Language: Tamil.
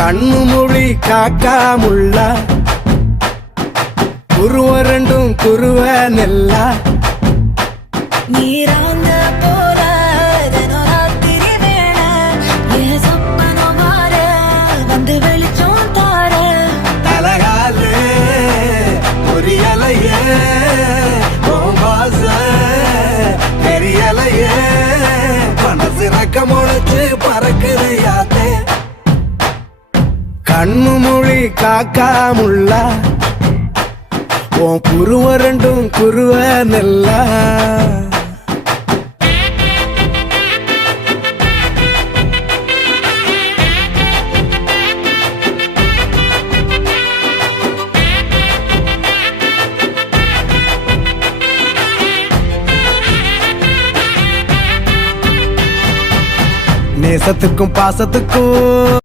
கண்ணு மொழி காக்காமுள்ள குருவ ரெண்டும் குருவ நெல்லா நீராங்க போல தினராத்திரி வேண என் சொப்பனம் மாற வந்து வெளிச்சம் தார தலகாலே பொரியலையே வாச பெரியலையே மனசு ரக்க முளைச்சு பறக்குது யாத்தே கண்ணு மொழி காக்காமுள்ள உன் குருவ ரெண்டும் குருவ நெல்லா நேசத்துக்கும் பாசத்துக்கும்